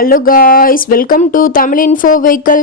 hello guys welcome to Tamil info vehicle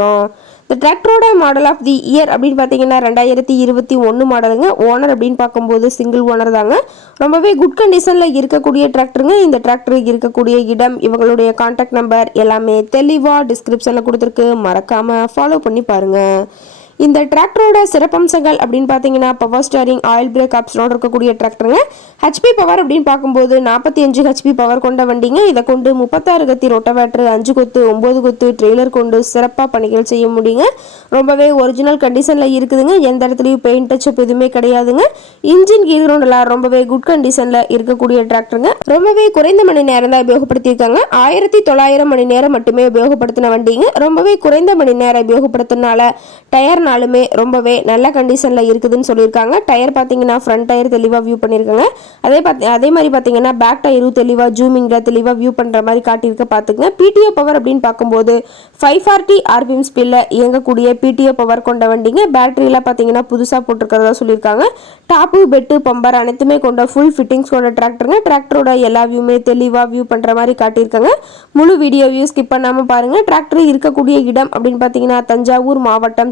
இந்த டிராக்டரோட model of the year அப்படின்னு பார்த்தீங்கன்னா ரெண்டாயிரத்தி இருபத்தி ஒன்று மாடலுங்க. ஓனர் அப்படின்னு பார்க்கும்போது சிங்கிள் ஓனர் தாங்க. ரொம்பவே குட் கண்டிஷனில் இருக்கக்கூடிய டிராக்டருங்க இந்த டிராக்டர் இருக்கக்கூடிய இடம் இவங்களுடைய காண்டாக்ட் நம்பர் எல்லாமே தெளிவாக டிஸ்கிரிப்ஷனில் கொடுத்துருக்கு. மறக்காமல் ஃபாலோ பண்ணி பாருங்கள் இந்த டிராக்டரோட சிறப்பம்சங்கள் அப்படின்னு பார்த்தீங்கன்னா பவர் ஸ்டாரிங் ஆயில் பிரேக் ஆப்ஷனோட இருக்கக்கூடிய டிராக்டருங்க ஹெச்பி பவர் அப்படின்னு பார்க்கும்போது நாற்பத்தி அஞ்சு ஹெச்பி பவர் கொண்ட வண்டிங்க. இதை கொண்டு முப்பத்தாறு கத்தி ரொட்டவேட்ரு அஞ்சு கொத்து ஒம்பது கொத்து ட்ரெய்லர் கொண்டு சிறப்பாக பணிகள் செய்ய முடியுங்க. ரொம்பவே ஒரிஜினல் கண்டிஷனில் இருக்குதுங்க. எந்த இடத்துலையும் பெயிண்ட் டச்சப் எதுவுமே கிடையாதுங்க. இன்ஜின் கீழ்ரோண்டெல்லாம் ரொம்பவே குட் கண்டிஷனில் இருக்கக்கூடிய டிராக்டருங்க ரொம்பவே குறைந்த மணி நேரம் தான் உபயோகப்படுத்தியிருக்காங்க. ஆயிரத்தி தொள்ளாயிரம் மணி நேரம் மட்டுமே உபயோகப்படுத்தின வண்டிங்க. ரொம்பவே குறைந்த மணி நேரம் உபயோகப்படுத்தினால டயர் நாளுமே ரொம்பவே நல்ல கண்டிஷனில் இருக்குதுன்னு சொல்லியிருக்காங்க. டயர் பார்த்தீங்கன்னா ஃப்ரண்ட் டயர் தெளிவாக வியூ பண்ணியிருக்காங்க. அதே பார்த்து அதே மாதிரி பார்த்தீங்கன்னா பேக் டயரும் தெளிவாக ஜூமிங்கில் தெளிவாக வியூ பண்ணுற மாதிரி காட்டியிருக்க. பார்த்துக்குங்க பிடிஓ பவர் அப்படின்னு பார்க்கும்போது ஃபைவ் ஃபார்ட்டி ஆர்பிஎம் ஸ்பீடில் இயங்கக்கூடிய பிடிஓ பவர் கொண்ட வண்டிங்க. பேட்டரியெலாம் பார்த்தீங்கன்னா புதுசாக போட்டிருக்கிறதா சொல்லியிருக்காங்க. டாப்பு பெட்டு பம்பர் அனைத்துமே கொண்ட ஃபுல் ஃபிட்டிங்ஸ் கொண்ட டிராக்டருங்க டிராக்டரோட எல்லா வியூமே தெளிவாக வியூ பண்ணுற மாதிரி காட்டியிருக்காங்க. முழு வீடியோ வியூ ஸ்கிப் பண்ணாமல் பாருங்கள் டிராக்டர் இருக்கக்கூடிய இடம் அப்படின்னு பார்த்தீங்கன்னா தஞ்சாவூர் மாவட்டம்